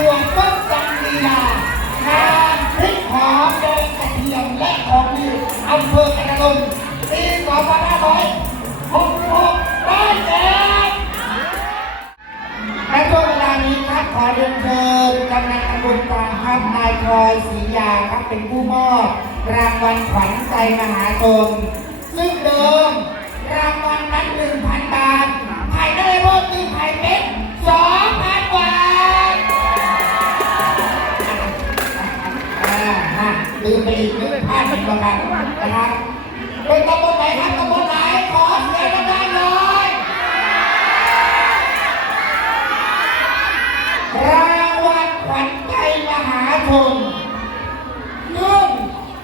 รวงต้นจันลีลางานพริกหอมแดงกระเทียมและของดีอำเภอกระดุมปี2566ได้แก่และช่วงเวลานี้ครับขอเรียนเชิญกำนันตำบลกลางครับนายพลอยศรียาครับเป็นผู้มอบรางวัลขวัญใจมหาชนซึ่งเดิมรางวัลนั้น1,000 บาท ลืมไปอีกหนึ่งพันประกันนะครับเป็นตำบลไหนครับตำบลไหนขอเสียงดังๆหน่อยรางวัลขวัญใจมหาชนซึ่อง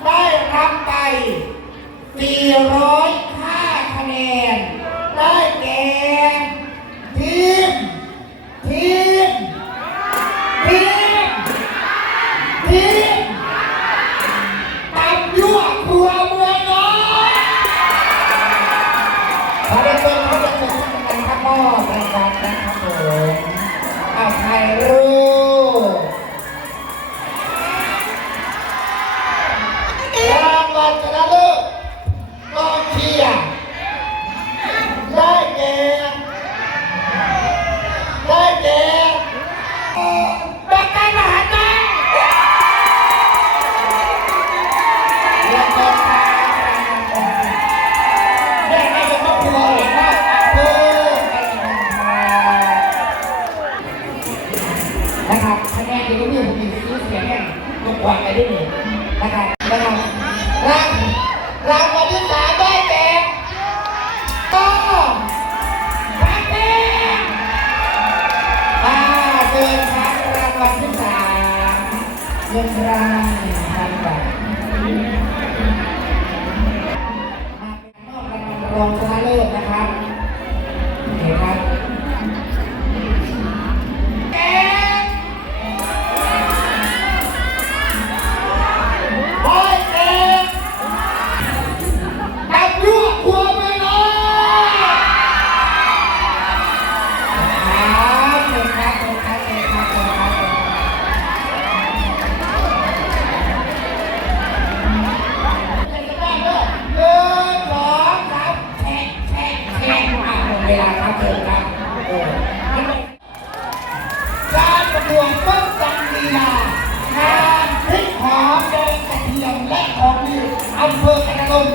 ได้รับไป400 นะครับผมเอาถ่ายรูป งินรางวัลหนึ่งพันบาทมอบรางวัลรองชนะเลิศนะครับเห็นครับ บวงต้นจันทีลาทานพริกหอมแดงกระเทียมและของดีอำเภอกระนง